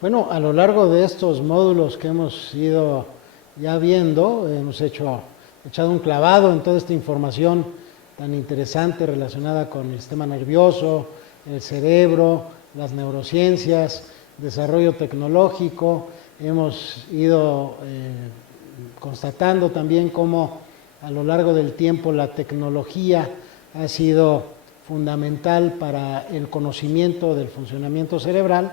Bueno, a lo largo de estos módulos que hemos ido ya viendo, hemos echado un clavado en toda esta información tan interesante relacionada con el sistema nervioso, el cerebro, las neurociencias, desarrollo tecnológico. Hemos ido constatando también cómo a lo largo del tiempo la tecnología ha sido fundamental para el conocimiento del funcionamiento cerebral.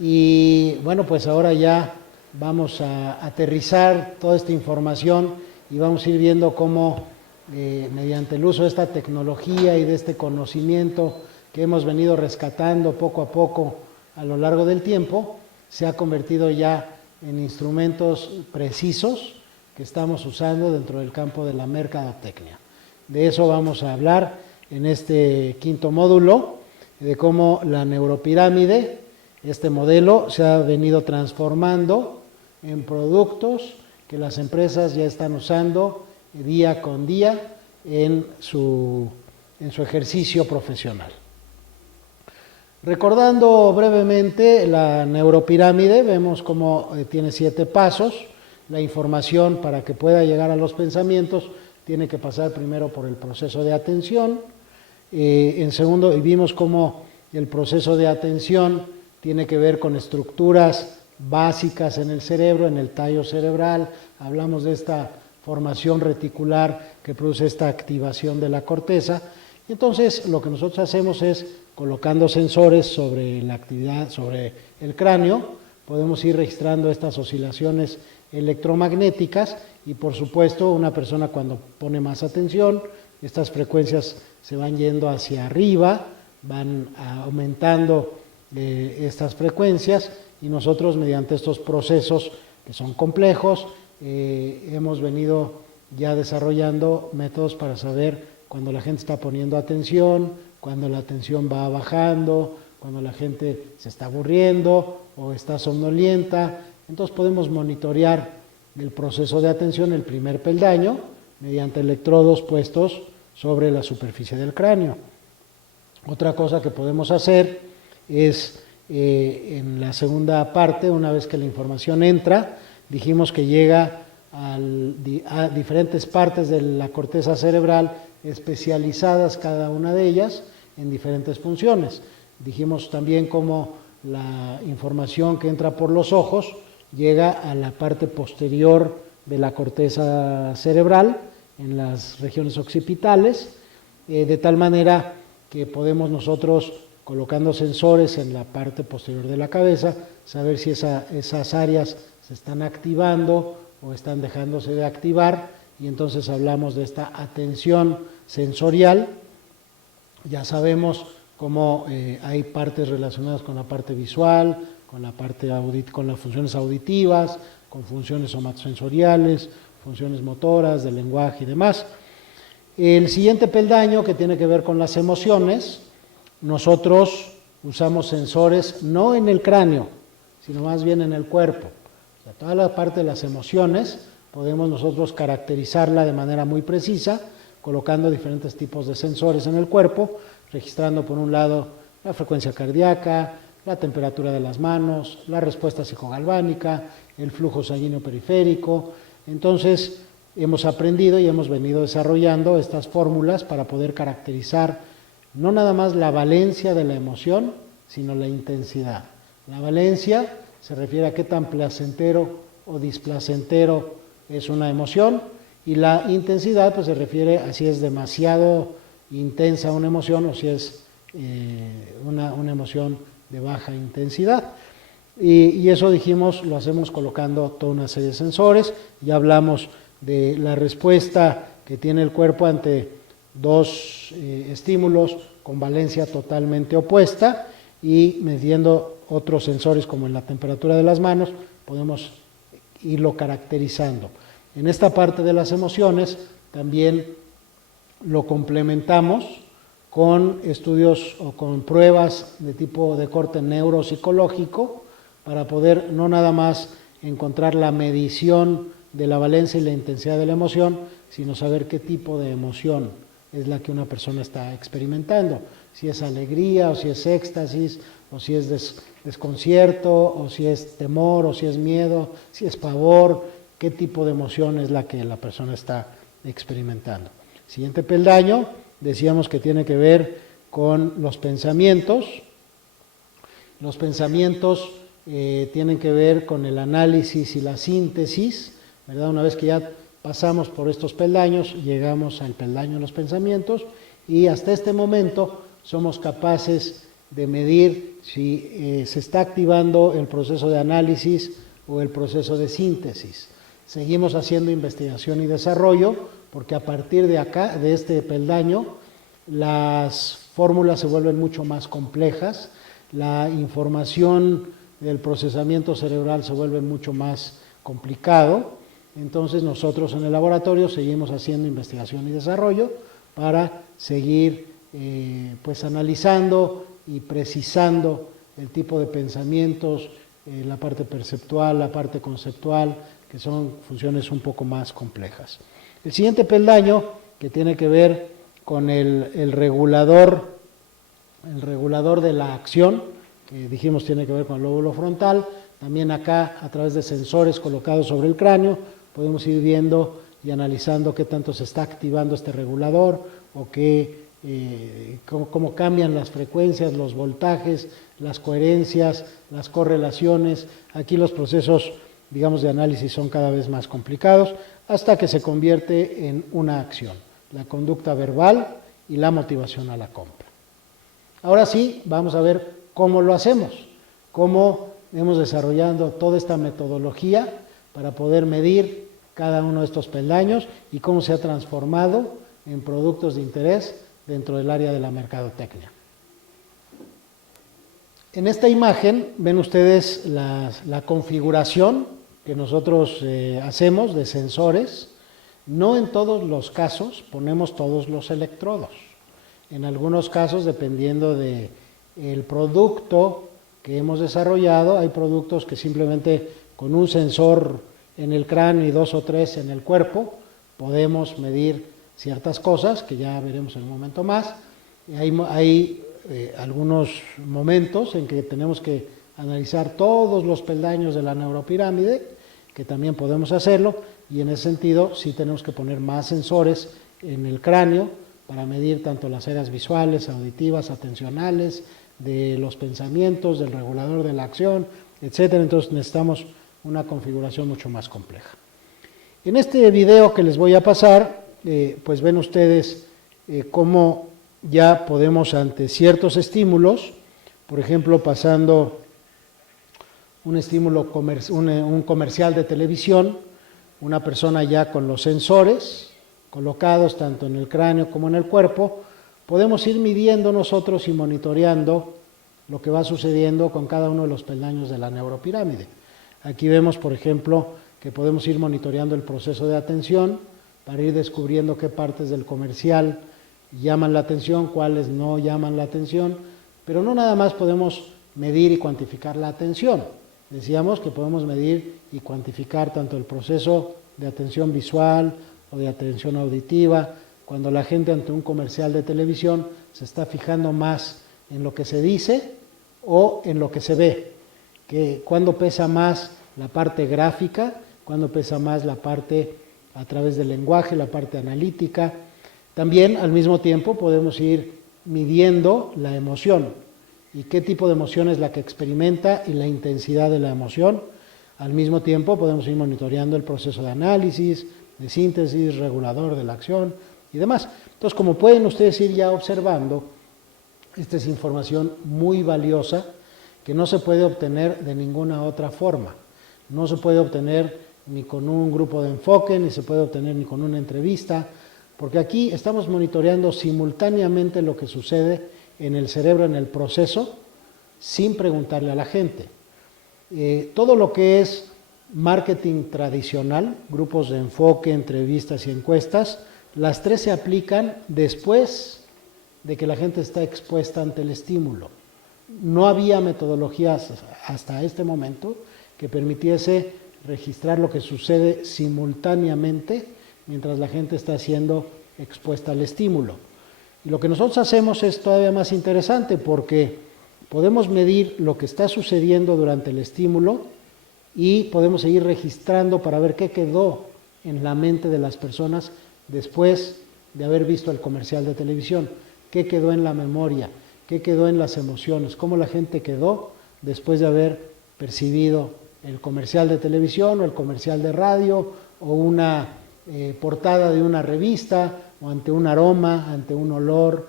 Y bueno, pues ahora ya vamos a aterrizar toda esta información y vamos a ir viendo cómo mediante el uso de esta tecnología y de este conocimiento que hemos venido rescatando poco a poco a lo largo del tiempo, se ha convertido ya en instrumentos precisos que estamos usando dentro del campo de la mercadotecnia. De eso vamos a hablar en este quinto módulo, de cómo la neuropirámide, este modelo, se ha venido transformando en productos que las empresas ya están usando día con día en su ejercicio profesional. Recordando brevemente la neuropirámide, vemos cómo tiene 7 pasos. La información, para que pueda llegar a los pensamientos, tiene que pasar primero por el proceso de atención. En segundo, vimos cómo el proceso de atención tiene que ver con estructuras básicas en el cerebro, en el tallo cerebral. Hablamos de esta formación reticular que produce esta activación de la corteza. Y entonces lo que nosotros hacemos es, colocando sensores sobre la actividad, sobre el cráneo, podemos ir registrando estas oscilaciones electromagnéticas y por supuesto una persona cuando pone más atención, estas frecuencias se van yendo hacia arriba, van aumentando estas frecuencias y nosotros mediante estos procesos que son complejos hemos venido ya desarrollando métodos para saber cuando la gente está poniendo atención, cuando la atención va bajando, cuando la gente se está aburriendo o está somnolienta. Entonces podemos monitorear el proceso de atención, el primer peldaño, mediante electrodos puestos sobre la superficie del cráneo. Otra cosa que podemos hacer es, en la segunda parte, una vez que la información entra, dijimos que llega a diferentes partes de la corteza cerebral especializadas cada una de ellas en diferentes funciones. Dijimos también cómo la información que entra por los ojos llega a la parte posterior de la corteza cerebral, en las regiones occipitales, de tal manera que podemos nosotros, colocando sensores en la parte posterior de la cabeza, saber si esas áreas se están activando o están dejándose de activar, y entonces hablamos de esta atención sensorial. Ya sabemos cómo hay partes relacionadas con la parte visual, con las funciones auditivas, con funciones somatosensoriales, funciones motoras, de lenguaje y demás. El siguiente peldaño, que tiene que ver con las emociones, nosotros usamos sensores no en el cráneo, sino más bien en el cuerpo. O sea, toda la parte de las emociones podemos nosotros caracterizarla de manera muy precisa, colocando diferentes tipos de sensores en el cuerpo, registrando por un lado la frecuencia cardíaca, la temperatura de las manos, la respuesta psicogalvánica, el flujo sanguíneo periférico. Entonces hemos aprendido y hemos venido desarrollando estas fórmulas para poder caracterizar no nada más la valencia de la emoción, sino la intensidad. La valencia se refiere a qué tan placentero o displacentero es una emoción, y la intensidad pues se refiere a si es demasiado intensa una emoción o si es una emoción de baja intensidad. Y eso, dijimos, lo hacemos colocando toda una serie de sensores. Ya hablamos de la respuesta que tiene el cuerpo ante dos estímulos con valencia totalmente opuesta, y midiendo otros sensores como en la temperatura de las manos podemos irlo caracterizando. En esta parte de las emociones también lo complementamos con estudios o con pruebas de tipo de corte neuropsicológico para poder no nada más encontrar la medición de la valencia y la intensidad de la emoción, sino saber qué tipo de emoción es la que una persona está experimentando, si es alegría o si es éxtasis o si es desconcierto, o si es temor, o si es miedo, si es pavor, qué tipo de emoción es la que la persona está experimentando. Siguiente peldaño, decíamos que tiene que ver con los pensamientos. Los pensamientos tienen que ver con el análisis y la síntesis, ¿verdad? Una vez que ya pasamos por estos peldaños, llegamos al peldaño de los pensamientos y hasta este momento somos capaces de medir si se está activando el proceso de análisis o el proceso de síntesis. Seguimos haciendo investigación y desarrollo porque a partir de acá, de este peldaño, las fórmulas se vuelven mucho más complejas, la información del procesamiento cerebral se vuelve mucho más complicado. Entonces nosotros en el laboratorio seguimos haciendo investigación y desarrollo para seguir pues analizando y precisando el tipo de pensamientos, la parte perceptual, la parte conceptual, que son funciones un poco más complejas. El siguiente peldaño, que tiene que ver con el regulador de la acción, que dijimos tiene que ver con el lóbulo frontal. También acá, a través de sensores colocados sobre el cráneo, podemos ir viendo y analizando qué tanto se está activando este regulador o cómo cambian las frecuencias, los voltajes, las coherencias, las correlaciones. Aquí los procesos, digamos, de análisis son cada vez más complicados hasta que se convierte en una acción, la conducta verbal y la motivación a la compra. Ahora sí, vamos a ver cómo lo hacemos, cómo hemos desarrollado toda esta metodología para poder medir cada uno de estos peldaños y cómo se ha transformado en productos de interés dentro del área de la mercadotecnia. En esta imagen ven ustedes la configuración que nosotros hacemos de sensores. No en todos los casos ponemos todos los electrodos. En algunos casos, dependiendo del producto que hemos desarrollado, hay productos que simplemente con un sensor en el cráneo y 2 o 3 en el cuerpo podemos medir ciertas cosas, que ya veremos en un momento más. Hay algunos momentos en que tenemos que analizar todos los peldaños de la neuropirámide, que también podemos hacerlo, y en ese sentido sí tenemos que poner más sensores en el cráneo para medir tanto las áreas visuales, auditivas, atencionales, de los pensamientos, del regulador de la acción, etcétera. Entonces necesitamos una configuración mucho más compleja. En este video que les voy a pasar, pues ven ustedes cómo ya podemos, ante ciertos estímulos, por ejemplo, pasando un estímulo, un comercial de televisión, una persona ya con los sensores colocados tanto en el cráneo como en el cuerpo, podemos ir midiendo nosotros y monitoreando lo que va sucediendo con cada uno de los peldaños de la neuropirámide. Aquí vemos, por ejemplo, que podemos ir monitoreando el proceso de atención para ir descubriendo qué partes del comercial llaman la atención, cuáles no llaman la atención, pero no nada más podemos medir y cuantificar la atención. Decíamos que podemos medir y cuantificar tanto el proceso de atención visual o de atención auditiva, cuando la gente ante un comercial de televisión se está fijando más en lo que se dice o en lo que se ve, que cuando pesa más la parte gráfica, cuando pesa más la parte a través del lenguaje, la parte analítica. También al mismo tiempo podemos ir midiendo la emoción y qué tipo de emoción es la que experimenta y la intensidad de la emoción. Al mismo tiempo podemos ir monitoreando el proceso de análisis, de síntesis, regulador de la acción y demás. Entonces, como pueden ustedes ir ya observando, esta es información muy valiosa que no se puede obtener de ninguna otra forma. No se puede obtener ni con un grupo de enfoque, ni se puede obtener ni con una entrevista, porque aquí estamos monitoreando simultáneamente lo que sucede en el cerebro, en el proceso, sin preguntarle a la gente. Todo lo que es marketing tradicional, grupos de enfoque, entrevistas y encuestas, las tres se aplican después de que la gente está expuesta ante el estímulo. No había metodologías hasta este momento que permitiese registrar lo que sucede simultáneamente mientras la gente está siendo expuesta al estímulo. Y lo que nosotros hacemos es todavía más interesante porque podemos medir lo que está sucediendo durante el estímulo y podemos seguir registrando para ver qué quedó en la mente de las personas después de haber visto el comercial de televisión, qué quedó en la memoria, qué quedó en las emociones, cómo la gente quedó después de haber percibido el comercial de televisión o el comercial de radio o una portada de una revista o ante un aroma, ante un olor,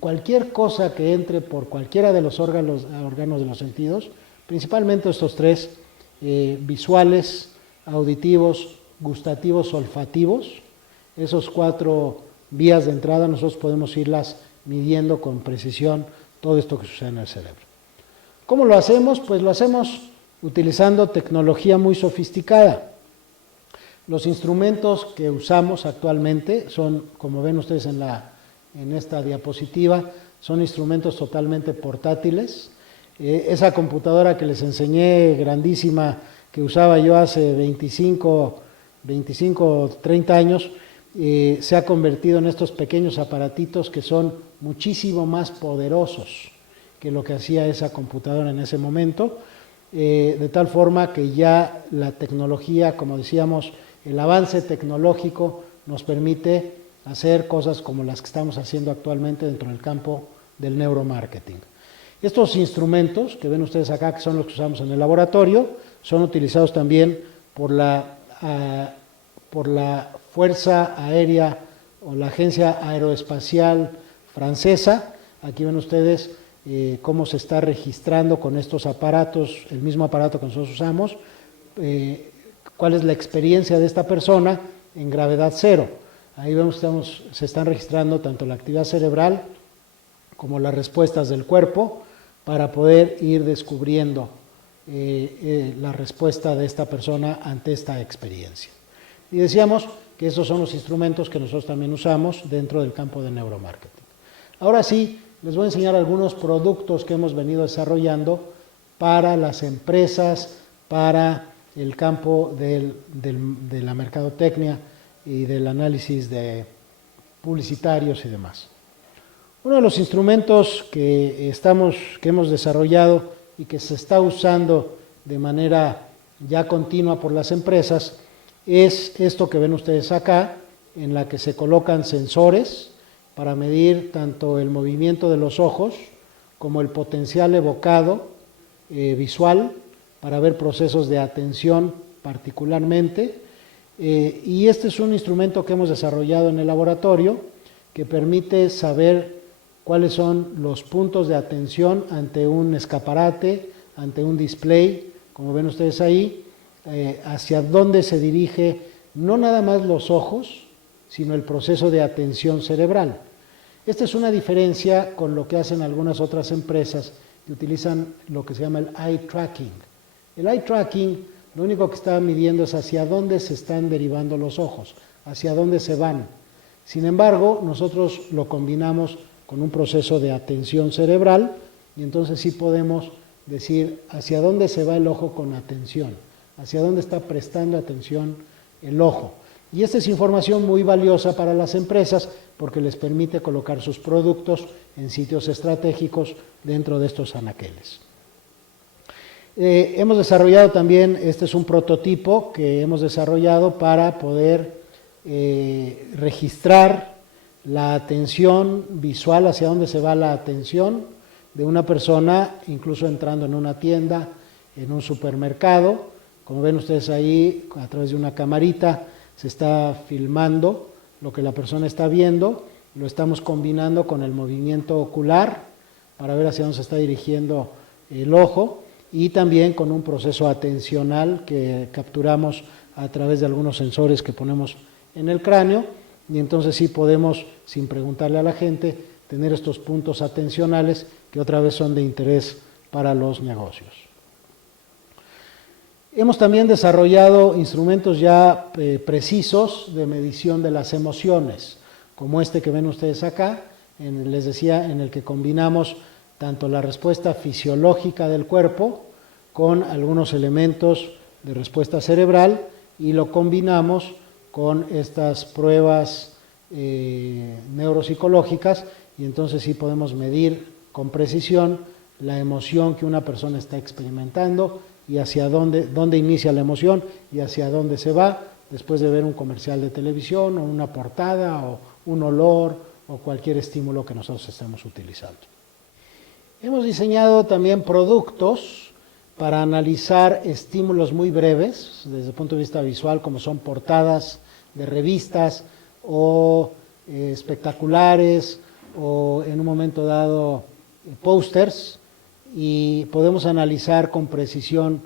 cualquier cosa que entre por cualquiera de los órganos de los sentidos, principalmente estos tres, visuales, auditivos, gustativos, olfativos, esos 4 vías de entrada nosotros podemos irlas midiendo con precisión todo esto que sucede en el cerebro. ¿Cómo lo hacemos? Pues lo hacemos utilizando tecnología muy sofisticada. Los instrumentos que usamos actualmente son, como ven ustedes en esta diapositiva, son instrumentos totalmente portátiles. Esa computadora que les enseñé, grandísima, que usaba yo hace 25 o 30 años, se ha convertido en estos pequeños aparatitos que son muchísimo más poderosos que lo que hacía esa computadora en ese momento, de tal forma que ya la tecnología, como decíamos, el avance tecnológico nos permite hacer cosas como las que estamos haciendo actualmente dentro del campo del neuromarketing. Estos instrumentos que ven ustedes acá, que son los que usamos en el laboratorio, son utilizados también por la Fuerza Aérea o la Agencia Aeroespacial Francesa. Aquí ven ustedes cómo se está registrando con estos aparatos, el mismo aparato que nosotros usamos, cuál es la experiencia de esta persona en gravedad cero. Ahí vemos que se están registrando tanto la actividad cerebral como las respuestas del cuerpo para poder ir descubriendo la respuesta de esta persona ante esta experiencia. Y decíamos que estos son los instrumentos que nosotros también usamos dentro del campo de neuromarketing. Ahora sí, les voy a enseñar algunos productos que hemos venido desarrollando para las empresas, para el campo de la mercadotecnia y del análisis de publicitarios y demás. Uno de los instrumentos que hemos desarrollado y que se está usando de manera ya continua por las empresas es esto que ven ustedes acá, en la que se colocan sensores para medir tanto el movimiento de los ojos como el potencial evocado visual para ver procesos de atención particularmente. Y este es un instrumento que hemos desarrollado en el laboratorio que permite saber cuáles son los puntos de atención ante un escaparate, ante un display, como ven ustedes ahí, hacia dónde se dirige no nada más los ojos, sino el proceso de atención cerebral. Esta es una diferencia con lo que hacen algunas otras empresas que utilizan lo que se llama el eye tracking. El eye tracking lo único que está midiendo es hacia dónde se están derivando los ojos, hacia dónde se van. Sin embargo, nosotros lo combinamos con un proceso de atención cerebral y entonces sí podemos decir hacia dónde se va el ojo con atención, hacia dónde está prestando atención el ojo. Y esta es información muy valiosa para las empresas porque les permite colocar sus productos en sitios estratégicos dentro de estos anaqueles. Hemos desarrollado también, este es un prototipo que hemos desarrollado para poder registrar la atención visual, hacia dónde se va la atención de una persona, incluso entrando en una tienda, en un supermercado. Como ven ustedes ahí, a través de una camarita, se está filmando lo que la persona está viendo, lo estamos combinando con el movimiento ocular para ver hacia dónde se está dirigiendo el ojo y también con un proceso atencional que capturamos a través de algunos sensores que ponemos en el cráneo y entonces sí podemos, sin preguntarle a la gente, tener estos puntos atencionales que otra vez son de interés para los negocios. Hemos también desarrollado instrumentos ya precisos de medición de las emociones, como este que ven ustedes acá, les decía, en el que combinamos tanto la respuesta fisiológica del cuerpo con algunos elementos de respuesta cerebral y lo combinamos con estas pruebas neuropsicológicas y entonces sí podemos medir con precisión la emoción que una persona está experimentando y hacia dónde inicia la emoción y hacia dónde se va después de ver un comercial de televisión o una portada o un olor o cualquier estímulo que nosotros estemos utilizando. Hemos diseñado también productos para analizar estímulos muy breves desde el punto de vista visual, como son portadas de revistas o espectaculares o en un momento dado pósters, y podemos analizar con precisión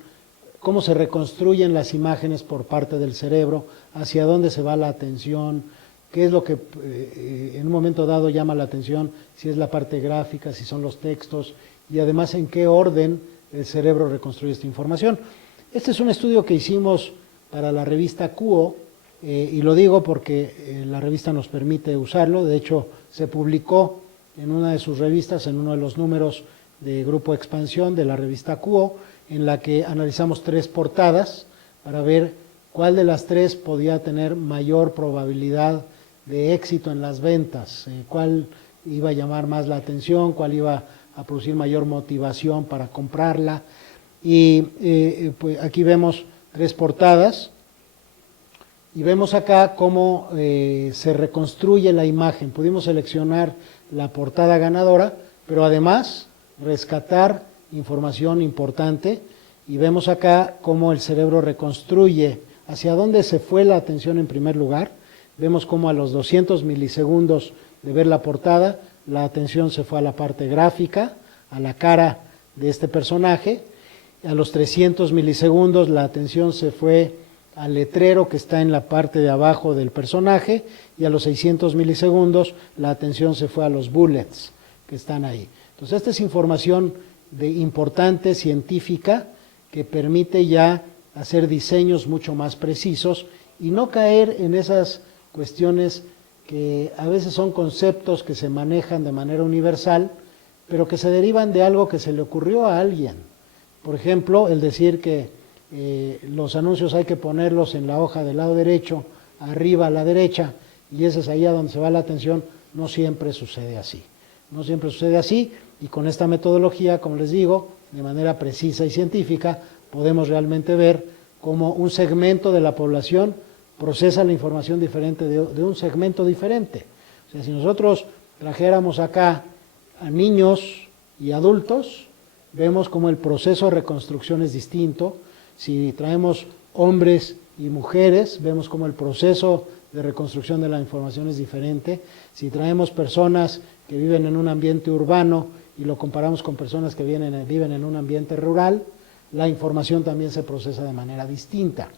cómo se reconstruyen las imágenes por parte del cerebro, hacia dónde se va la atención, qué es lo que en un momento dado llama la atención, si es la parte gráfica, si son los textos, y además en qué orden el cerebro reconstruye esta información. Este es un estudio que hicimos para la revista Kuo, y lo digo porque la revista nos permite usarlo. De hecho, se publicó en una de sus revistas, en uno de los números de Grupo Expansión de la revista Kuo, en la que analizamos 3 portadas para ver cuál de las 3 podía tener mayor probabilidad de éxito en las ventas, cuál iba a llamar más la atención, cuál iba a producir mayor motivación para comprarla. Y pues aquí vemos 3 portadas y vemos acá cómo se reconstruye la imagen. Pudimos seleccionar la portada ganadora, pero además rescatar información importante, y vemos acá cómo el cerebro reconstruye hacia dónde se fue la atención en primer lugar. Vemos cómo a los 200 milisegundos de ver la portada, la atención se fue a la parte gráfica, a la cara de este personaje. A los 300 milisegundos la atención se fue al letrero que está en la parte de abajo del personaje, y a los 600 milisegundos la atención se fue a los bullets que están ahí. Entonces esta es información importante, científica, que permite ya hacer diseños mucho más precisos y no caer en esas cuestiones que a veces son conceptos que se manejan de manera universal, pero que se derivan de algo que se le ocurrió a alguien. Por ejemplo, el decir que los anuncios hay que ponerlos en la hoja del lado derecho, arriba a la derecha, y ese es ahí a donde se va la atención, no siempre sucede así. No siempre sucede así, y con esta metodología, como les digo, de manera precisa y científica, podemos realmente ver cómo un segmento de la población procesa la información diferente de un segmento diferente. O sea, si nosotros trajéramos acá a niños y adultos, vemos cómo el proceso de reconstrucción es distinto. Si traemos hombres y mujeres, vemos cómo el proceso de reconstrucción de la información es diferente. Si traemos personas que viven en un ambiente urbano y lo comparamos con personas que viven en un ambiente rural, la información también se procesa de manera distinta.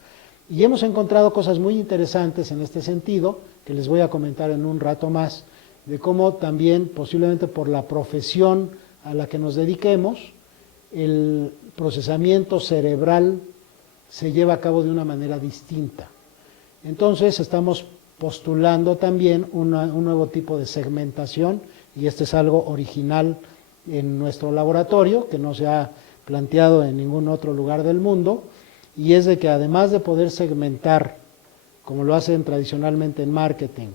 Y hemos encontrado cosas muy interesantes en este sentido, que les voy a comentar en un rato más, de cómo también, posiblemente por la profesión a la que nos dediquemos, el procesamiento cerebral se lleva a cabo de una manera distinta. Entonces estamos postulando también un nuevo tipo de segmentación, y este es algo original en nuestro laboratorio, que no se ha planteado en ningún otro lugar del mundo, y es de que además de poder segmentar, como lo hacen tradicionalmente en marketing,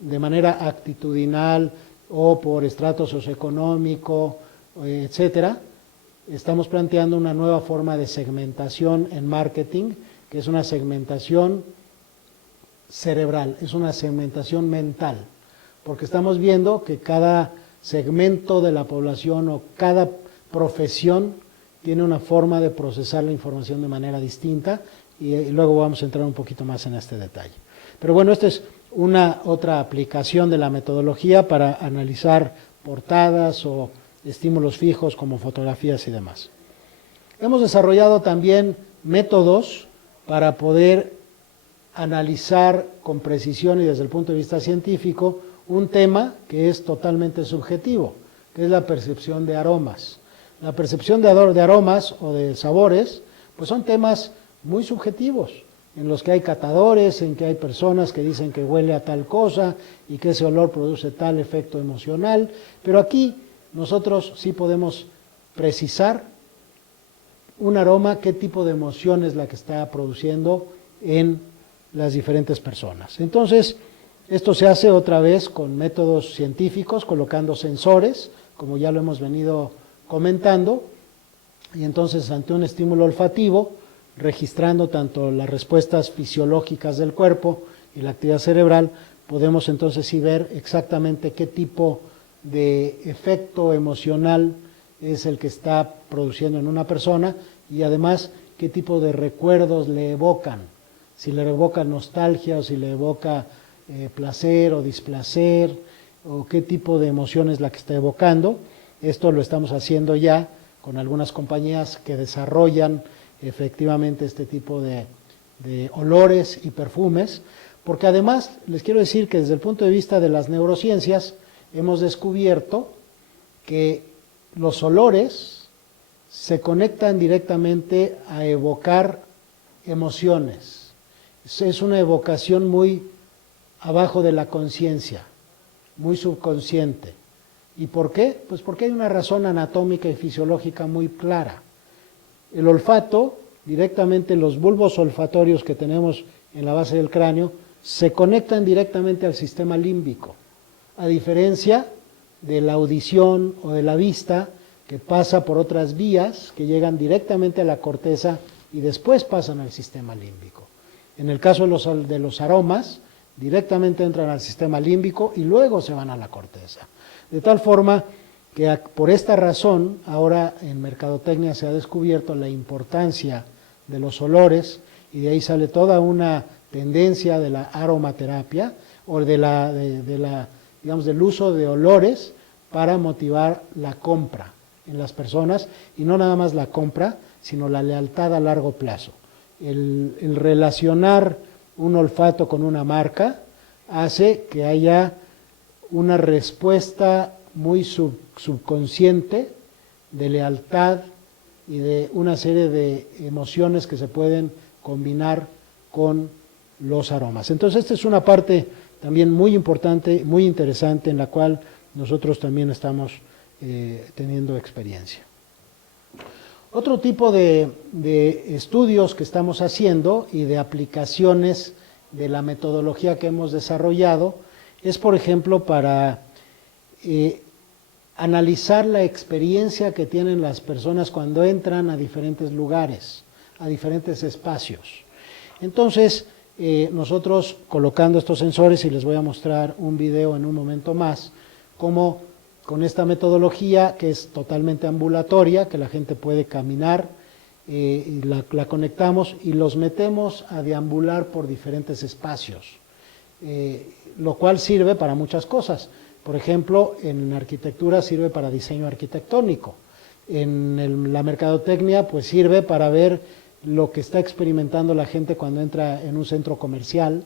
de manera actitudinal o por estrato socioeconómico, etcétera, estamos planteando una nueva forma de segmentación en marketing, que es una segmentación cerebral, es una segmentación mental, porque estamos viendo que cada segmento de la población o cada profesión tiene una forma de procesar la información de manera distinta, y luego vamos a entrar un poquito más en este detalle. Pero bueno, esta es una otra aplicación de la metodología para analizar portadas o estímulos fijos como fotografías y demás. Hemos desarrollado también métodos para poder analizar con precisión y desde el punto de vista científico un tema que es totalmente subjetivo, que es la percepción de aromas. La percepción de aromas o de sabores, pues son temas muy subjetivos, en los que hay catadores, en que hay personas que dicen que huele a tal cosa y que ese olor produce tal efecto emocional, pero aquí nosotros sí podemos precisar un aroma, qué tipo de emoción es la que está produciendo en las diferentes personas. Entonces, esto se hace otra vez con métodos científicos, colocando sensores, como ya lo hemos venido comentando, y entonces ante un estímulo olfativo, registrando tanto las respuestas fisiológicas del cuerpo y la actividad cerebral, podemos entonces sí ver exactamente qué tipo de efecto emocional es el que está produciendo en una persona y además qué tipo de recuerdos le evocan, si le evoca nostalgia o si le evoca placer o displacer o qué tipo de emoción es la que está evocando. Esto lo estamos haciendo ya con algunas compañías que desarrollan efectivamente este tipo de olores y perfumes, porque además les quiero decir que desde el punto de vista de las neurociencias hemos descubierto que los olores se conectan directamente a evocar emociones. Es una evocación muy abajo de la conciencia, muy subconsciente. ¿Y por qué? Pues porque hay una razón anatómica y fisiológica muy clara. El olfato, directamente los bulbos olfatorios que tenemos en la base del cráneo, se conectan directamente al sistema límbico, a diferencia de la audición o de la vista, que pasa por otras vías que llegan directamente a la corteza y después pasan al sistema límbico. En el caso de los aromas, directamente entran al sistema límbico y luego se van a la corteza. De tal forma que por esta razón, ahora en mercadotecnia se ha descubierto la importancia de los olores y de ahí sale toda una tendencia de la aromaterapia o digamos, del uso de olores para motivar la compra en las personas y no nada más la compra, sino la lealtad a largo plazo. El relacionar un olfato con una marca hace que haya una respuesta muy subconsciente de lealtad y de una serie de emociones que se pueden combinar con los aromas. Entonces esta es una parte también muy importante, muy interesante, en la cual nosotros también estamos teniendo experiencia. Otro tipo de estudios que estamos haciendo y de aplicaciones de la metodología que hemos desarrollado es, por ejemplo, para analizar la experiencia que tienen las personas cuando entran a diferentes lugares, a diferentes espacios. Entonces, nosotros colocando estos sensores, y les voy a mostrar un video en un momento más, cómo con esta metodología que es totalmente ambulatoria, que la gente puede caminar, y la conectamos y los metemos a deambular por diferentes espacios, lo cual sirve para muchas cosas. Por ejemplo, en arquitectura sirve para diseño arquitectónico. En la mercadotecnia pues sirve para ver lo que está experimentando la gente cuando entra en un centro comercial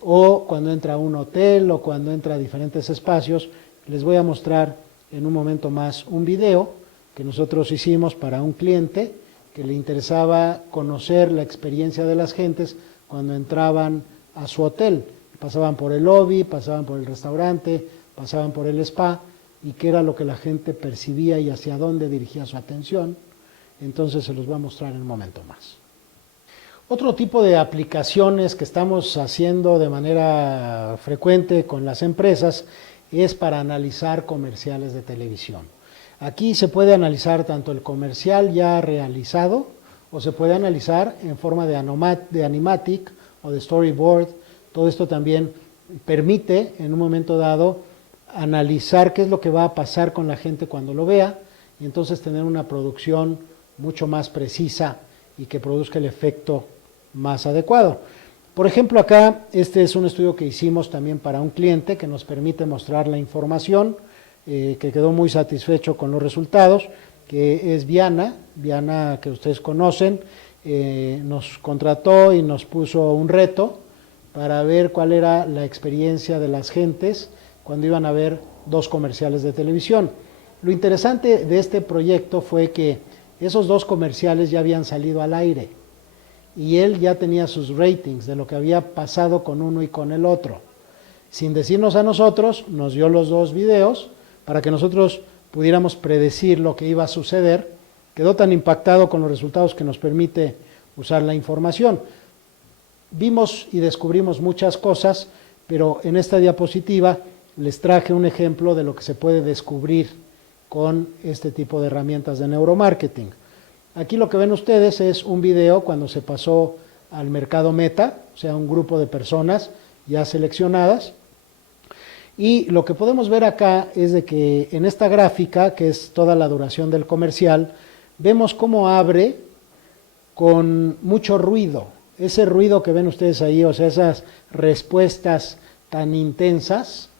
o cuando entra a un hotel o cuando entra a diferentes espacios. Les voy a mostrar en un momento más un video que nosotros hicimos para un cliente que le interesaba conocer la experiencia de las gentes cuando entraban a su hotel. Pasaban por el lobby, pasaban por el restaurante, pasaban por el spa y qué era lo que la gente percibía y hacia dónde dirigía su atención. Entonces se los voy a mostrar en un momento más. Otro tipo de aplicaciones que estamos haciendo de manera frecuente con las empresas es para analizar comerciales de televisión. Aquí se puede analizar tanto el comercial ya realizado o se puede analizar en forma de animatic o de storyboard. Todo esto también permite en un momento dado analizar qué es lo que va a pasar con la gente cuando lo vea y entonces tener una producción mucho más precisa y que produzca el efecto más adecuado. Por ejemplo, acá este es un estudio que hicimos también para un cliente que nos permite mostrar la información, que quedó muy satisfecho con los resultados, que es Viana que ustedes conocen, nos contrató y nos puso un reto para ver cuál era la experiencia de las gentes cuando iban a ver 2 comerciales de televisión. Lo interesante de este proyecto fue que esos 2 comerciales ya habían salido al aire y él ya tenía sus ratings de lo que había pasado con uno y con el otro. Sin decirnos a nosotros, nos dio los 2 videos para que nosotros pudiéramos predecir lo que iba a suceder. Quedó tan impactado con los resultados que nos permite usar la información. Vimos y descubrimos muchas cosas, pero en esta diapositiva les traje un ejemplo de lo que se puede descubrir con este tipo de herramientas de neuromarketing. Aquí lo que ven ustedes es un video cuando se pasó al mercado meta, o sea, un grupo de personas ya seleccionadas. Y lo que podemos ver acá es de que en esta gráfica, que es toda la duración del comercial, vemos cómo abre con mucho ruido. Ese ruido que ven ustedes ahí, o sea, esas respuestas tan intensas,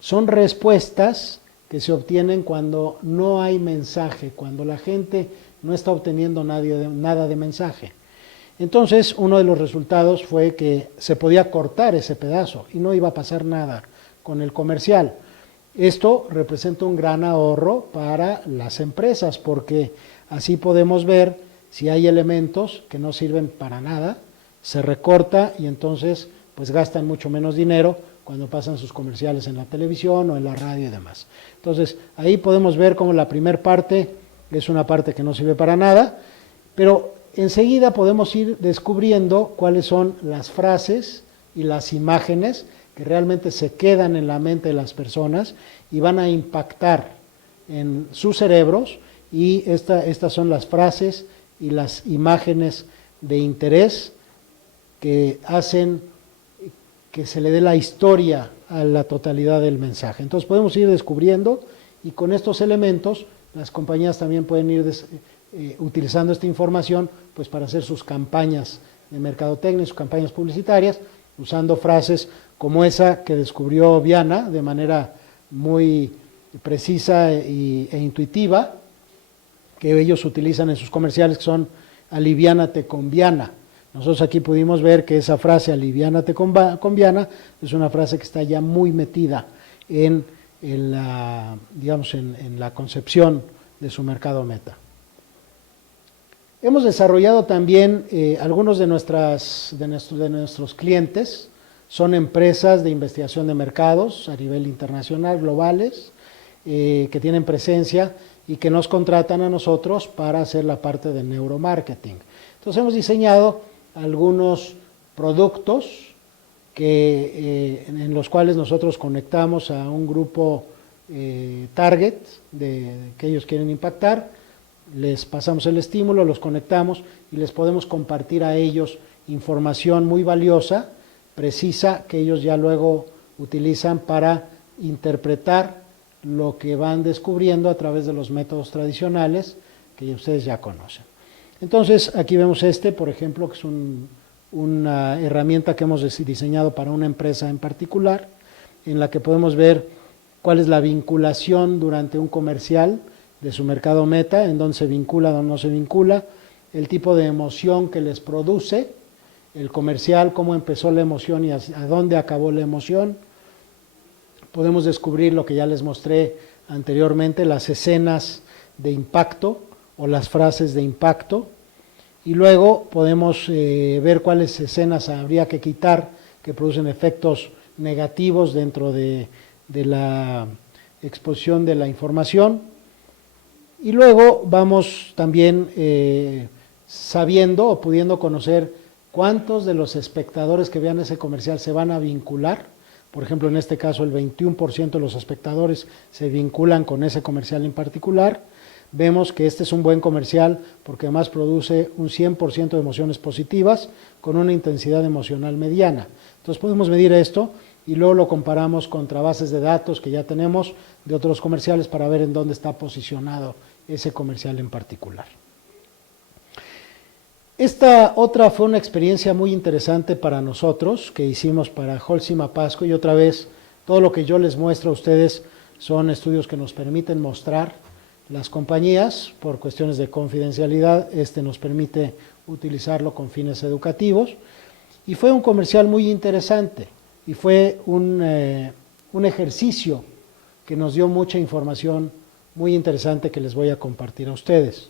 son respuestas que se obtienen cuando no hay mensaje, cuando la gente no está obteniendo nada de mensaje. Entonces, uno de los resultados fue que se podía cortar ese pedazo y no iba a pasar nada con el comercial. Esto representa un gran ahorro para las empresas, porque así podemos ver si hay elementos que no sirven para nada, se recorta y entonces pues gastan mucho menos dinero cuando pasan sus comerciales en la televisión o en la radio y demás. Entonces, ahí podemos ver cómo la primera parte es una parte que no sirve para nada, pero enseguida podemos ir descubriendo cuáles son las frases y las imágenes que realmente se quedan en la mente de las personas y van a impactar en sus cerebros, y estas son las frases y las imágenes de interés que hacen que se le dé la historia a la totalidad del mensaje. Entonces podemos ir descubriendo, y con estos elementos las compañías también pueden ir utilizando esta información pues para hacer sus campañas de mercadotecnia, sus campañas publicitarias, usando frases como esa que descubrió Viana de manera muy precisa e intuitiva, que ellos utilizan en sus comerciales, que son aliviánate con Viana. Nosotros aquí pudimos ver que esa frase, aliviánate con Viana, es una frase que está ya muy metida en la concepción de su mercado meta. Hemos desarrollado también algunos de nuestros clientes, son empresas de investigación de mercados a nivel internacional, globales, que tienen presencia y que nos contratan a nosotros para hacer la parte de neuromarketing. Entonces hemos diseñado algunos productos en los cuales nosotros conectamos a un grupo target que ellos quieren impactar, les pasamos el estímulo, los conectamos y les podemos compartir a ellos información muy valiosa, precisa, que ellos ya luego utilizan para interpretar lo que van descubriendo a través de los métodos tradicionales que ustedes ya conocen. Entonces, aquí vemos por ejemplo, que es una herramienta que hemos diseñado para una empresa en particular, en la que podemos ver cuál es la vinculación durante un comercial de su mercado meta, en dónde se vincula, dónde no se vincula, el tipo de emoción que les produce el comercial, cómo empezó la emoción y a dónde acabó la emoción. Podemos descubrir lo que ya les mostré anteriormente, las escenas de impacto o las frases de impacto, y luego podemos ver cuáles escenas habría que quitar que producen efectos negativos dentro de la exposición de la información, y luego vamos también sabiendo o pudiendo conocer cuántos de los espectadores que vean ese comercial se van a vincular. Por ejemplo, en este caso el 21% de los espectadores se vinculan con ese comercial en particular. Vemos que este es un buen comercial porque además produce un 100% de emociones positivas con una intensidad emocional mediana. Entonces podemos medir esto y luego lo comparamos contra bases de datos que ya tenemos de otros comerciales para ver en dónde está posicionado ese comercial en particular. Esta otra fue una experiencia muy interesante para nosotros que hicimos para Holcim Pasco, y otra vez todo lo que yo les muestro a ustedes son estudios que nos permiten mostrar las compañías por cuestiones de confidencialidad. Nos permite utilizarlo con fines educativos, y fue un comercial muy interesante y fue un ejercicio que nos dio mucha información muy interesante que les voy a compartir a ustedes.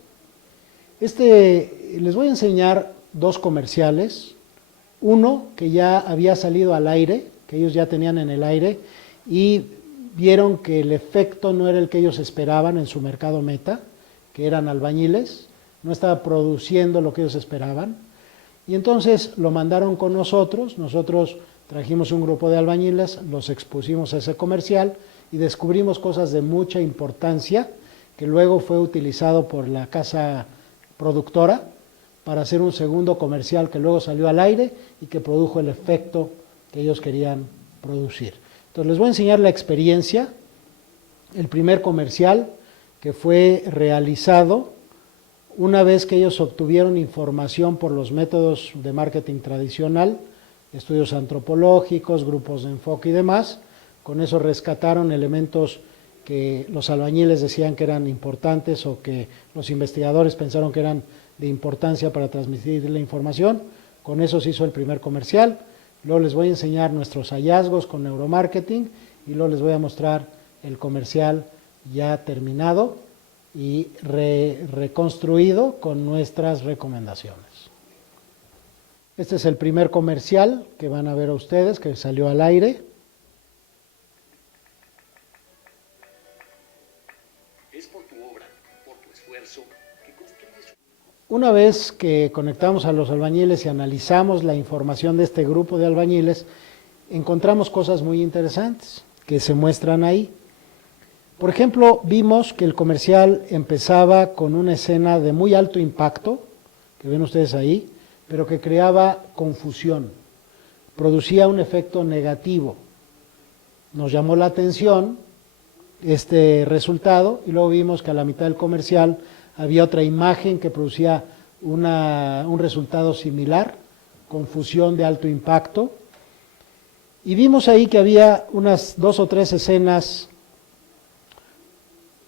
Les voy a enseñar dos comerciales, uno que ya había salido al aire, que ellos ya tenían en el aire y vieron que el efecto no era el que ellos esperaban en su mercado meta, que eran albañiles, no estaba produciendo lo que ellos esperaban, y entonces lo mandaron con nosotros trajimos un grupo de albañiles, los expusimos a ese comercial y descubrimos cosas de mucha importancia que luego fue utilizado por la casa productora para hacer un segundo comercial que luego salió al aire y que produjo el efecto que ellos querían producir. Entonces les voy a enseñar la experiencia, el primer comercial que fue realizado una vez que ellos obtuvieron información por los métodos de marketing tradicional, estudios antropológicos, grupos de enfoque y demás. Con eso rescataron elementos que los albañiles decían que eran importantes o que los investigadores pensaron que eran de importancia para transmitir la información. Con eso se hizo el primer comercial. Luego les voy a enseñar nuestros hallazgos con neuromarketing y luego les voy a mostrar el comercial ya terminado y reconstruido con nuestras recomendaciones. Este es el primer comercial que van a ver a ustedes, que salió al aire. Es por tu obra, por tu esfuerzo, que construyes. Una vez que conectamos a los albañiles y analizamos la información de este grupo de albañiles, encontramos cosas muy interesantes que se muestran ahí. Por ejemplo, vimos que el comercial empezaba con una escena de muy alto impacto, que ven ustedes ahí, pero que creaba confusión, producía un efecto negativo. Nos llamó la atención este resultado y luego vimos que a la mitad del comercial había otra imagen que producía un resultado similar, confusión de alto impacto. Y vimos ahí que había unas 2 o 3 escenas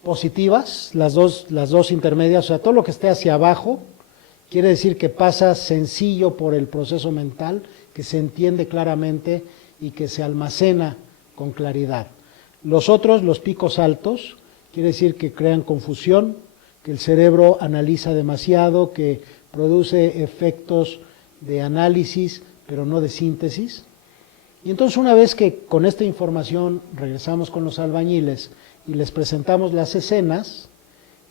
positivas, las dos intermedias, o sea, todo lo que esté hacia abajo quiere decir que pasa sencillo por el proceso mental, que se entiende claramente y que se almacena con claridad. Los otros, los picos altos, quiere decir que crean confusión, que el cerebro analiza demasiado, que produce efectos de análisis, pero no de síntesis. Y entonces una vez que con esta información regresamos con los albañiles y les presentamos las escenas,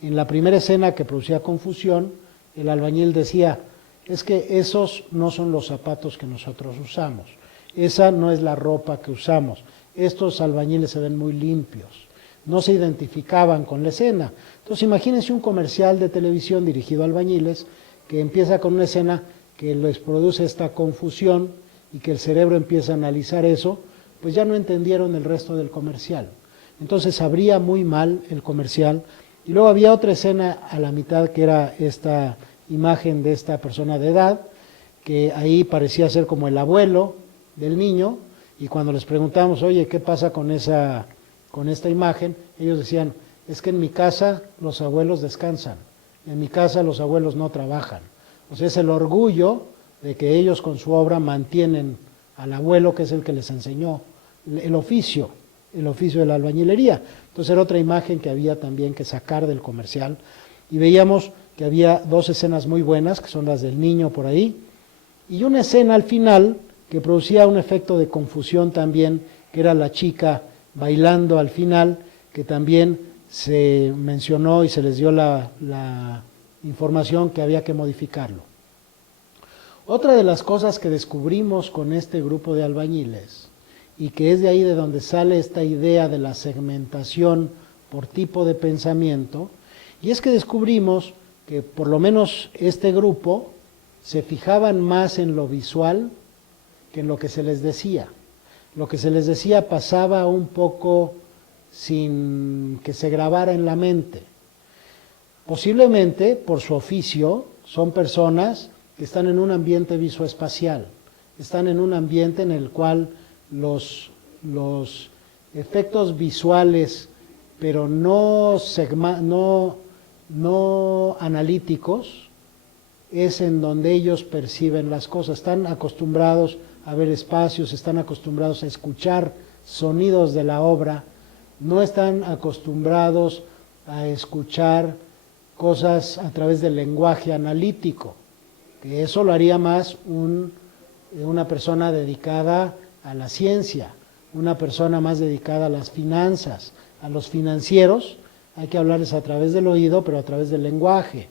en la primera escena que producía confusión, el albañil decía, es que esos no son los zapatos que nosotros usamos, esa no es la ropa que usamos, estos albañiles se ven muy limpios, no se identificaban con la escena. Entonces imagínense un comercial de televisión dirigido a albañiles que empieza con una escena que les produce esta confusión y que el cerebro empieza a analizar eso, pues ya no entendieron el resto del comercial. Entonces abría muy mal el comercial y luego había otra escena a la mitad que era esta imagen de esta persona de edad, que ahí parecía ser como el abuelo del niño, y cuando les preguntamos, oye, ¿qué pasa con esta imagen? Ellos decían, es que en mi casa los abuelos descansan, en mi casa los abuelos no trabajan. O sea, es el orgullo de que ellos con su obra mantienen al abuelo, que es el que les enseñó el oficio de la albañilería. Entonces era otra imagen que había también que sacar del comercial. Y veíamos que había 2 escenas muy buenas, que son las del niño por ahí, y una escena al final que producía un efecto de confusión también, que era la chica bailando al final, que también se mencionó y se les dio la información que había que modificarlo. Otra de las cosas que descubrimos con este grupo de albañiles, y que es de ahí de donde sale esta idea de la segmentación por tipo de pensamiento, y es que descubrimos que por lo menos este grupo se fijaban más en lo visual que en lo que se les decía. Lo que se les decía pasaba un poco sin que se grabara en la mente. Posiblemente, por su oficio, son personas que están en un ambiente visoespacial, están en un ambiente en el cual los efectos visuales, pero no analíticos, es en donde ellos perciben las cosas. Están acostumbrados a ver espacios, están acostumbrados a escuchar sonidos de la obra, no están acostumbrados a escuchar cosas a través del lenguaje analítico, que eso lo haría más una persona dedicada a la ciencia, una persona más dedicada a las finanzas. A los financieros hay que hablarles a través del oído, pero a través del lenguaje.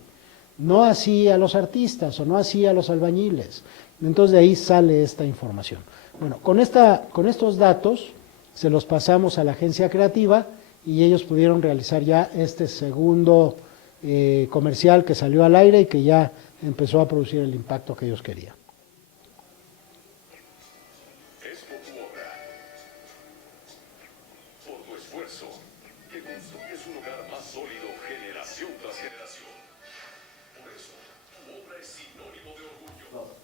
No así a los artistas o no así a los albañiles. Entonces de ahí sale esta información. Bueno, con estos datos se los pasamos a la agencia creativa y ellos pudieron realizar ya este segundo comercial que salió al aire y que ya empezó a producir el impacto que ellos querían. Es por tu obra, por tu esfuerzo, que construyes un hogar más sólido generación tras generación. Por eso, tu obra es sinónimo de orgullo.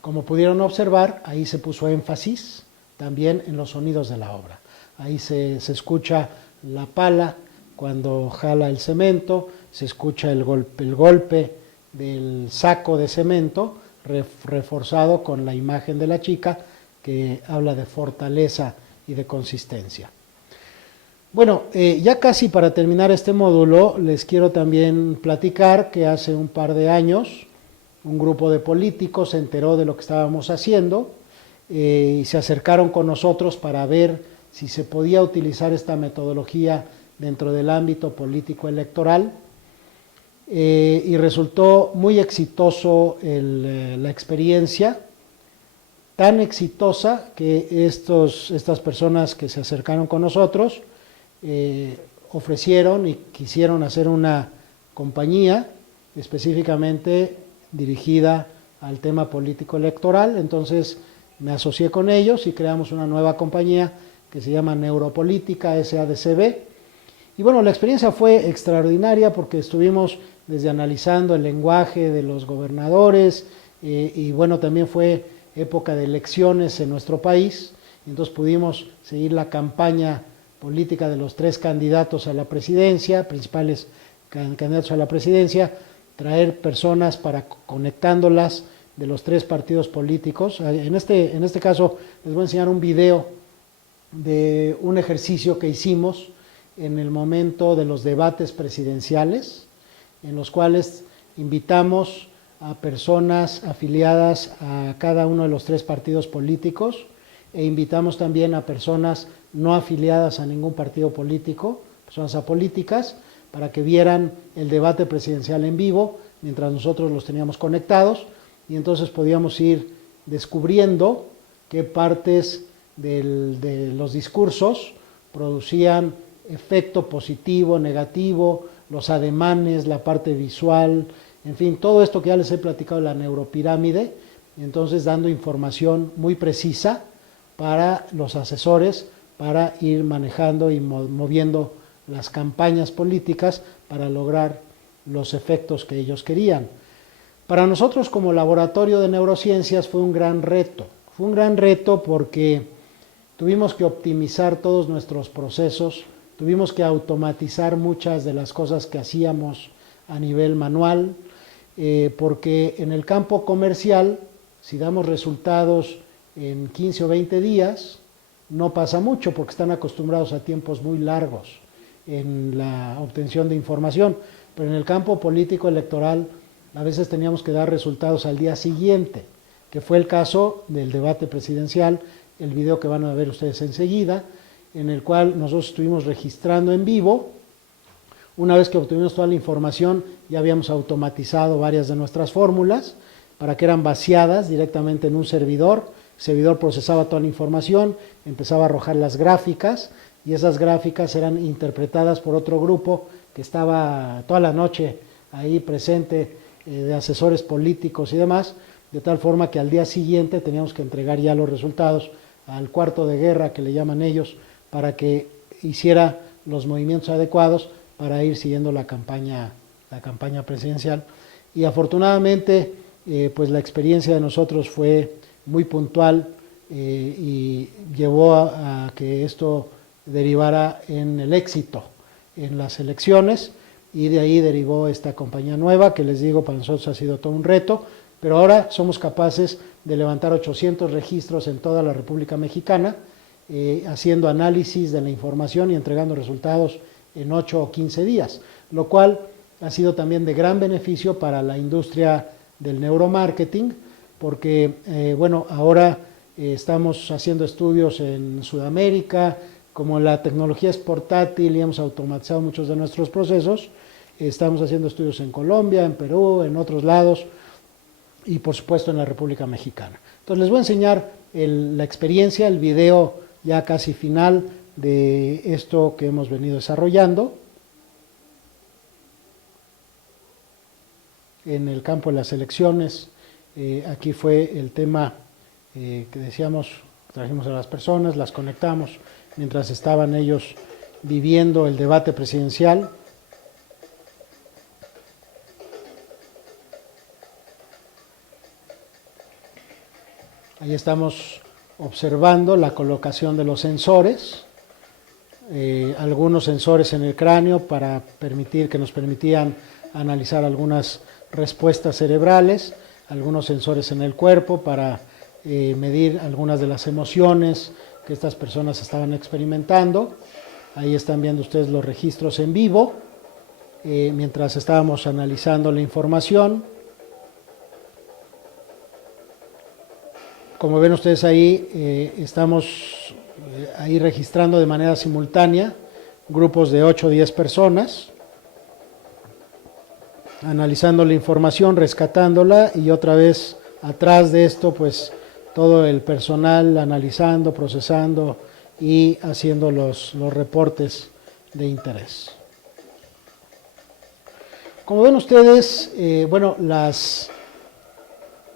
Como pudieron observar, ahí se puso énfasis también en los sonidos de la obra. Ahí se escucha la pala cuando jala el cemento, se escucha el golpe del saco de cemento reforzado con la imagen de la chica que habla de fortaleza y de consistencia. Bueno, ya casi para terminar este módulo les quiero también platicar que hace un par de años un grupo de políticos se enteró de lo que estábamos haciendo y se acercaron con nosotros para ver si se podía utilizar esta metodología dentro del ámbito político electoral y resultó muy exitoso la experiencia, tan exitosa que estas personas que se acercaron con nosotros ofrecieron y quisieron hacer una compañía específicamente dirigida al tema político electoral. Entonces me asocié con ellos y creamos una nueva compañía que se llama Neuropolítica SADCB. Y bueno, la experiencia fue extraordinaria porque estuvimos desde analizando el lenguaje de los gobernadores y bueno, también fue época de elecciones en nuestro país, entonces pudimos seguir la campaña política de los tres candidatos a la presidencia, principales candidatos a la presidencia, traer personas para conectándolas de los tres partidos políticos. En este caso les voy a enseñar un video de un ejercicio que hicimos en el momento de los debates presidenciales, en los cuales invitamos a personas afiliadas a cada uno de los tres partidos políticos e invitamos también a personas no afiliadas a ningún partido político, personas apolíticas, para que vieran el debate presidencial en vivo mientras nosotros los teníamos conectados y entonces podíamos ir descubriendo qué partes de los discursos producían efecto positivo, negativo, los ademanes, la parte visual, en fin, todo esto que ya les he platicado de la neuropirámide, entonces dando información muy precisa para los asesores para ir manejando y moviendo las campañas políticas para lograr los efectos que ellos querían. Para nosotros como laboratorio de neurociencias fue un gran reto porque tuvimos que optimizar todos nuestros procesos, tuvimos que automatizar muchas de las cosas que hacíamos a nivel manual, porque en el campo comercial, si damos resultados en 15 o 20 días, no pasa mucho porque están acostumbrados a tiempos muy largos en la obtención de información, pero en el campo político electoral a veces teníamos que dar resultados al día siguiente, que fue el caso del debate presidencial, el video que van a ver ustedes enseguida, en el cual nosotros estuvimos registrando en vivo. Una vez que obtuvimos toda la información, ya habíamos automatizado varias de nuestras fórmulas para que eran vaciadas directamente en un servidor. El servidor procesaba toda la información, empezaba a arrojar las gráficas y esas gráficas eran interpretadas por otro grupo que estaba toda la noche ahí presente, de asesores políticos y demás, de tal forma que al día siguiente teníamos que entregar ya los resultados al cuarto de guerra, que le llaman ellos, para que hiciera los movimientos adecuados para ir siguiendo la campaña presidencial. Y afortunadamente, pues la experiencia de nosotros fue muy puntual y llevó a que esto derivara en el éxito en las elecciones, y de ahí derivó esta compañía nueva, que les digo, para nosotros ha sido todo un reto, pero ahora somos capaces de levantar 800 registros en toda la República Mexicana, haciendo análisis de la información y entregando resultados en 8 o 15 días, lo cual ha sido también de gran beneficio para la industria del neuromarketing, porque bueno, ahora estamos haciendo estudios en Sudamérica. Como la tecnología es portátil y hemos automatizado muchos de nuestros procesos, estamos haciendo estudios en Colombia, en Perú, en otros lados y por supuesto en la República Mexicana. Entonces les voy a enseñar la experiencia, el video ya casi final, de esto que hemos venido desarrollando. En el campo de las elecciones, aquí fue el tema que decíamos, trajimos a las personas, las conectamos mientras estaban ellos viviendo el debate presidencial. Ahí estamos observando la colocación de los sensores, algunos sensores en el cráneo para permitir, que nos permitían analizar algunas respuestas cerebrales, algunos sensores en el cuerpo para medir algunas de las emociones que estas personas estaban experimentando. Ahí están viendo ustedes los registros en vivo, mientras estábamos analizando la información. Como ven ustedes ahí, estamos ahí registrando de manera simultánea grupos de 8 o 10 personas, analizando la información, rescatándola, y otra vez atrás de esto pues todo el personal analizando, procesando y haciendo los reportes de interés. Como ven ustedes, bueno, las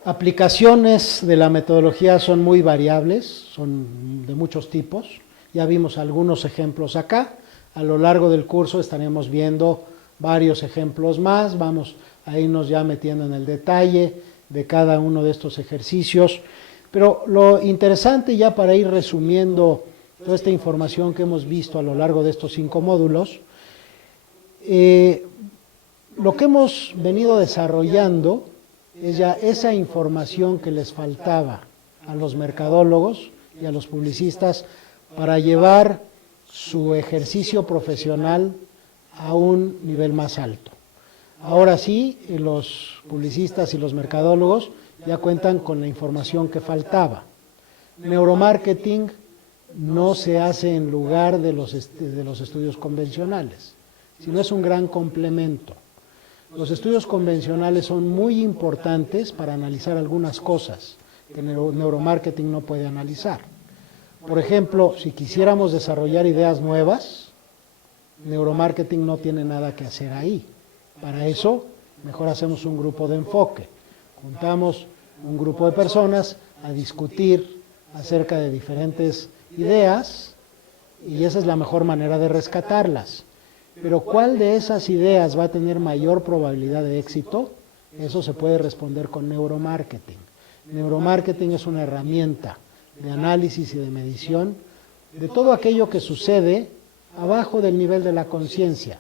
aplicaciones de la metodología son muy variables, son de muchos tipos. Ya vimos algunos ejemplos acá. A lo largo del curso estaremos viendo varios ejemplos más. Vamos a irnos ya metiendo en el detalle de cada uno de estos ejercicios. Pero lo interesante, ya para ir resumiendo toda esta información que hemos visto a lo largo de estos 5 módulos, lo que hemos venido desarrollando es ya esa información que les faltaba a los mercadólogos y a los publicistas para llevar su ejercicio profesional a un nivel más alto. Ahora sí, los publicistas y los mercadólogos ya cuentan con la información que faltaba. Neuromarketing no se hace en lugar de los estudios convencionales, sino es un gran complemento. Los estudios convencionales son muy importantes para analizar algunas cosas que neuromarketing no puede analizar. Por ejemplo, si quisiéramos desarrollar ideas nuevas, neuromarketing no tiene nada que hacer ahí. Para eso, mejor hacemos un grupo de enfoque. Juntamos un grupo de personas a discutir acerca de diferentes ideas, y esa es la mejor manera de rescatarlas. Pero ¿cuál de esas ideas va a tener mayor probabilidad de éxito? Eso se puede responder con neuromarketing. Neuromarketing es una herramienta de análisis y de medición de todo aquello que sucede abajo del nivel de la conciencia,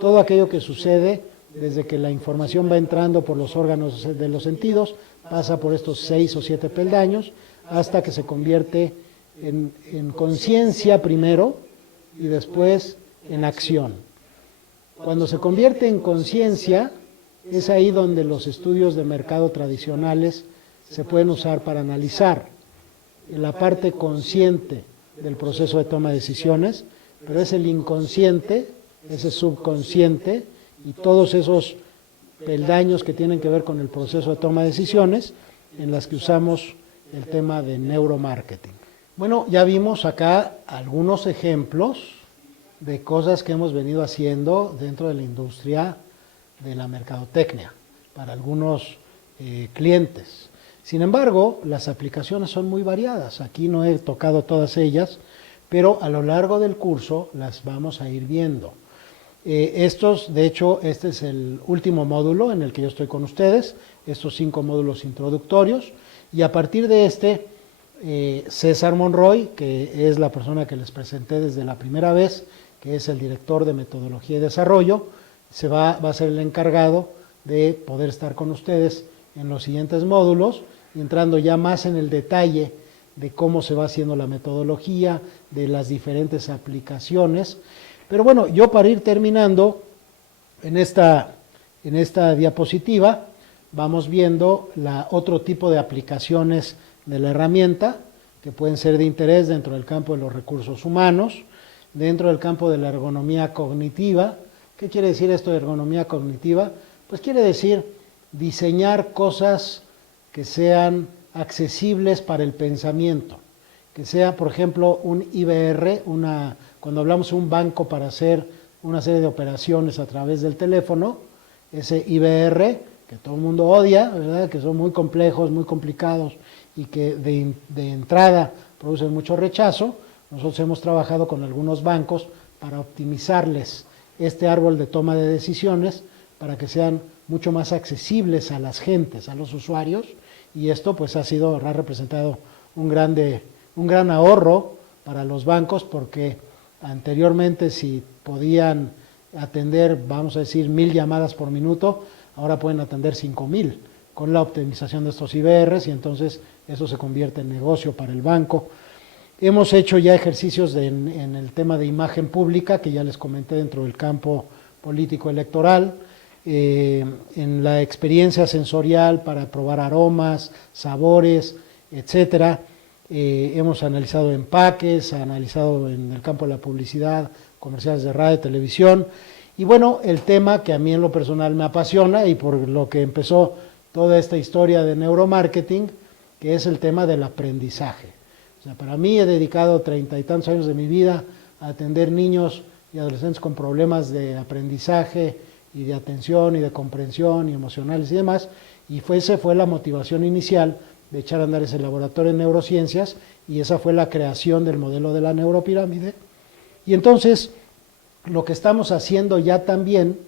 todo aquello que sucede desde que la información va entrando por los órganos de los sentidos, pasa por estos 6 o 7 peldaños, hasta que se convierte en conciencia primero y después en acción. Cuando se convierte en conciencia, es ahí donde los estudios de mercado tradicionales se pueden usar para analizar la parte consciente del proceso de toma de decisiones, pero es el inconsciente, ese subconsciente y todos esos peldaños que tienen que ver con el proceso de toma de decisiones en las que usamos el tema de neuromarketing. Bueno, ya vimos acá algunos ejemplos de cosas que hemos venido haciendo dentro de la industria de la mercadotecnia para algunos clientes. Sin embargo, las aplicaciones son muy variadas. Aquí no he tocado todas ellas, pero a lo largo del curso las vamos a ir viendo. De hecho, este es el último módulo en el que yo estoy con ustedes, estos 5 módulos introductorios, y a partir de este, César Monroy, que es la persona que les presenté desde la primera vez, que es el director de metodología y desarrollo, va a ser el encargado de poder estar con ustedes en los siguientes módulos, entrando ya más en el detalle de cómo se va haciendo la metodología, de las diferentes aplicaciones. Pero bueno, yo para ir terminando, en esta diapositiva vamos viendo otro tipo de aplicaciones de la herramienta que pueden ser de interés dentro del campo de los recursos humanos, dentro del campo de la ergonomía cognitiva. ¿Qué quiere decir esto de ergonomía cognitiva? Pues quiere decir diseñar cosas que sean accesibles para el pensamiento, que sea, por ejemplo, un IBR, cuando hablamos de un banco para hacer una serie de operaciones a través del teléfono, ese IBR, que todo el mundo odia, ¿verdad?, que son muy complejos, muy complicados y que de entrada producen mucho rechazo. Nosotros hemos trabajado con algunos bancos para optimizarles este árbol de toma de decisiones para que sean mucho más accesibles a las gentes, a los usuarios, y esto pues ha representado un gran ahorro para los bancos, porque anteriormente si podían atender, vamos a decir, 1000 llamadas por minuto, ahora pueden atender 5000 con la optimización de estos IBRs, y entonces eso se convierte en negocio para el banco. Hemos hecho ya ejercicios en el tema de imagen pública, que ya les comenté dentro del campo político electoral, en la experiencia sensorial para probar aromas, sabores, etcétera. Hemos analizado empaques, analizado en el campo de la publicidad, comerciales de radio, televisión, y bueno, el tema que a mí en lo personal me apasiona y por lo que empezó toda esta historia de neuromarketing, que es el tema del aprendizaje. O sea, para mí he dedicado 30 y tantos años de mi vida a atender niños y adolescentes con problemas de aprendizaje y de atención y de comprensión y emocionales y demás, y esa fue la motivación inicial de echar a andar ese laboratorio en neurociencias, y esa fue la creación del modelo de la neuropirámide. Y entonces, lo que estamos haciendo ya también,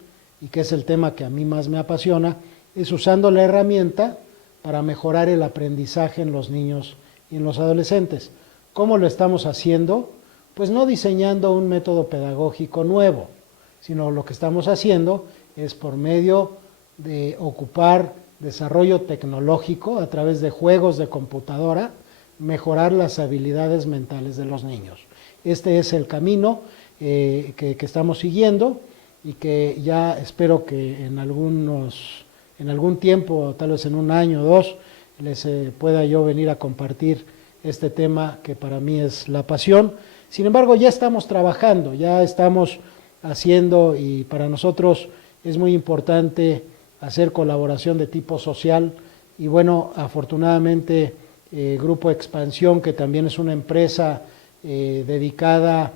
y que es el tema que a mí más me apasiona, es usando la herramienta para mejorar el aprendizaje en los niños y en los adolescentes. ¿Cómo lo estamos haciendo? Pues no diseñando un método pedagógico nuevo, sino lo que estamos haciendo es por medio de ocupar desarrollo tecnológico a través de juegos de computadora, mejorar las habilidades mentales de los niños. Este es el camino que estamos siguiendo, y que ya espero que en algún tiempo, tal vez en un año o dos, les pueda yo venir a compartir este tema que para mí es la pasión. Sin embargo, ya estamos trabajando, ya estamos haciendo, y para nosotros es muy importante hacer colaboración de tipo social, y bueno, afortunadamente Grupo Expansión, que también es una empresa dedicada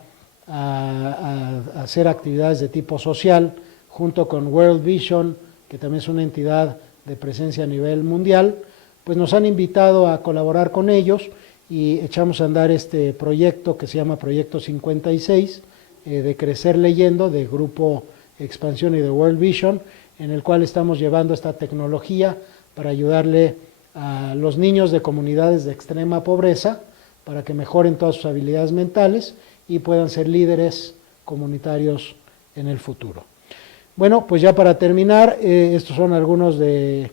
a hacer actividades de tipo social, junto con World Vision, que también es una entidad de presencia a nivel mundial, pues nos han invitado a colaborar con ellos, y echamos a andar este proyecto que se llama Proyecto 56, de Crecer Leyendo, de Grupo Expansión y de World Vision, en el cual estamos llevando esta tecnología para ayudarle a los niños de comunidades de extrema pobreza, para que mejoren todas sus habilidades mentales y puedan ser líderes comunitarios en el futuro. Bueno, pues ya para terminar, estos son algunos de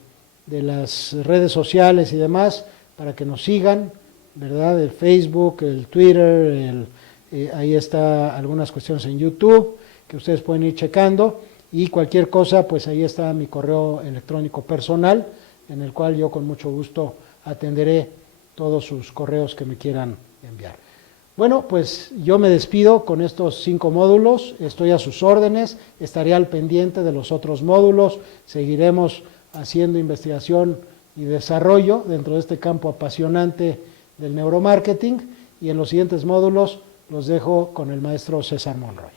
las redes sociales y demás, para que nos sigan, ¿verdad? El Facebook, el Twitter, ahí está algunas cuestiones en YouTube que ustedes pueden ir checando, y cualquier cosa, pues ahí está mi correo electrónico personal, en el cual yo con mucho gusto atenderé todos sus correos que me quieran enviar. Bueno, pues yo me despido con estos 5 módulos, estoy a sus órdenes, estaré al pendiente de los otros módulos, seguiremos haciendo investigación y desarrollo dentro de este campo apasionante del neuromarketing, y en los siguientes módulos los dejo con el maestro César Monroy.